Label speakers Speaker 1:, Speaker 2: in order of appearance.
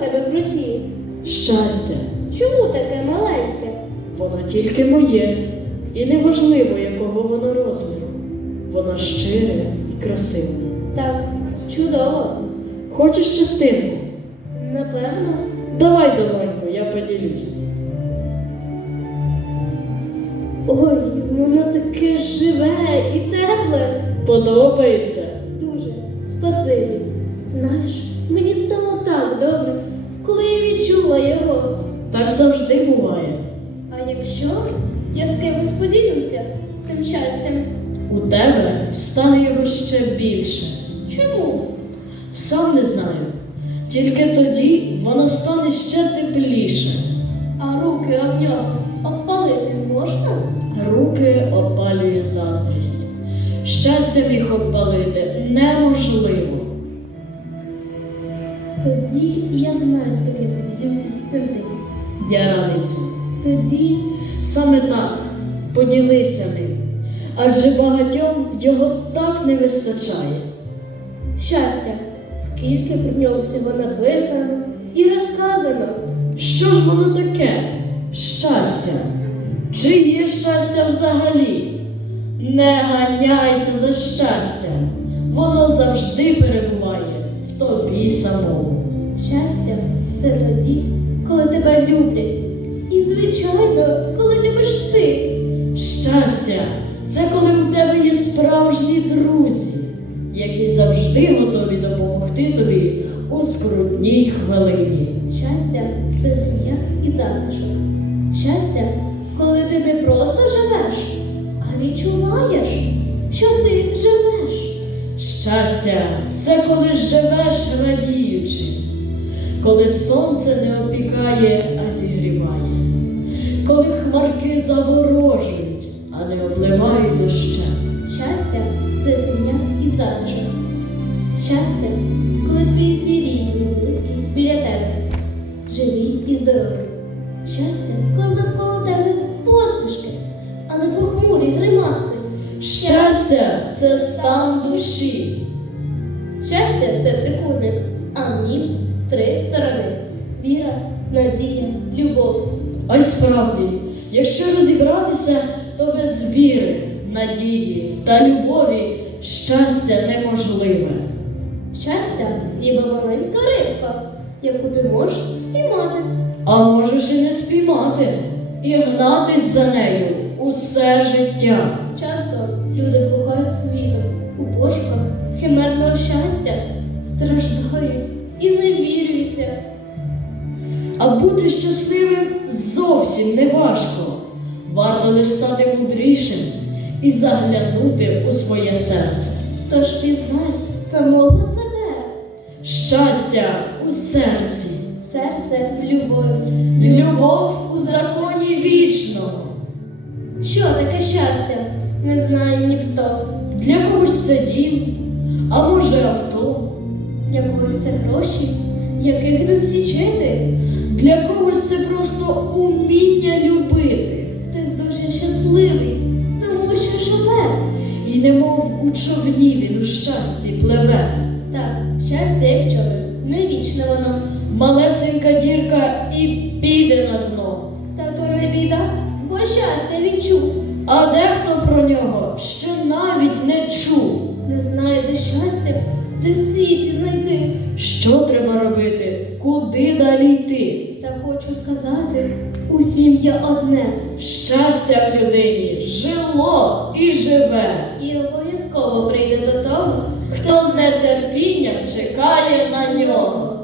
Speaker 1: в тебе в руці?
Speaker 2: Щастя,
Speaker 1: Чому таке маленьке?
Speaker 2: воно тільки моє, і неважливо, якого воно розміру. Воно щире і красиве.
Speaker 1: Так, чудово.
Speaker 2: Хочеш частинку?
Speaker 1: Напевно.
Speaker 2: Давай, донько, я поділюсь.
Speaker 1: Ой, воно таке живе і тепле.
Speaker 2: Подобається?
Speaker 1: Дуже спасибі. Знаєш, так добре, коли я відчула його.
Speaker 2: Так завжди буває.
Speaker 1: А якщо я з кимось поділюся цим щастям?
Speaker 2: У тебе стане його ще більше.
Speaker 1: Чому?
Speaker 2: Сам не знаю. Тільки тоді воно стане ще тепліше.
Speaker 1: А руки об нього обпалити можна?
Speaker 2: Руки опалює заздрість. Щастям їх обпалити неможливо.
Speaker 1: Тоді я знаю, з я поділюся цим днем.
Speaker 2: Я радий цьому.
Speaker 1: Тоді
Speaker 2: Саме так, поділися ним. Адже багатьом його так не вистачає.
Speaker 1: щастя, скільки про нього всього написано і розказано.
Speaker 2: Що ж воно таке? Щастя? Чи є щастя взагалі? Не ганяйся за щастям. Воно завжди перебуває тобі самому.
Speaker 1: Щастя це тоді, коли тебе люблять. І, звичайно, коли любиш ти.
Speaker 2: Щастя це коли у тебе є справжні друзі, які завжди готові допомогти тобі у скрутній хвилині.
Speaker 1: Щастя це сім'я і затишок. Щастя, коли ти не просто живеш, а відчуваєш, що ти живеш.
Speaker 2: Щастя це коли живеш радіючи, коли сонце не опікає, а зігріває, коли хмарки заворожують, а не обливають дощем.
Speaker 1: Щастя це сім'я і затишок. Щастя, коли твої всі рідні близькі біля тебе, живі і здорові. Щастя, коли навколо тебе посмішки, а не похмурі гримаси.
Speaker 2: Щастя це стан душі.
Speaker 1: Щастя це трикутник, а нім три сторони: віра, надія, любов.
Speaker 2: А й справді, якщо розібратися, то без віри, надії та любові щастя неможливе.
Speaker 1: Щастя, ніби маленька рибка, яку ти можеш спіймати.
Speaker 2: А можеш і не спіймати, і гнатись за нею усе життя.
Speaker 1: Часто люди блукають світом у пошуках химерного щастя, страждають і зневірюються.
Speaker 2: А бути щасливим зовсім не важко. Варто лише стати мудрішим і заглянути у своє серце.
Speaker 1: Тож пізнай самого себе,
Speaker 2: Щастя у серці,
Speaker 1: серце любові.
Speaker 2: любов у законі вічного.
Speaker 1: Що таке щастя? Не знає ніхто.
Speaker 2: Для когось це дім, а може авто.
Speaker 1: Для когось це гроші, яких не злічити.
Speaker 2: Для когось це просто уміння любити.
Speaker 1: Хтось дуже щасливий, тому що живе.
Speaker 2: І немов у човні він у щасті пливе.
Speaker 1: Так, щастя як човен, не вічне воно.
Speaker 2: Малесенька дірка і піде на дно.
Speaker 1: Та то не біда, бо щастя відчув.
Speaker 2: А дехто
Speaker 1: де в світі знайти.
Speaker 2: Що треба робити, куди далі йти?
Speaker 1: Та хочу сказати, усім є одне
Speaker 2: Щастя в людині жило і живе.
Speaker 1: і обов'язково прийде до того,
Speaker 2: Хто з нетерпінням чекає на нього.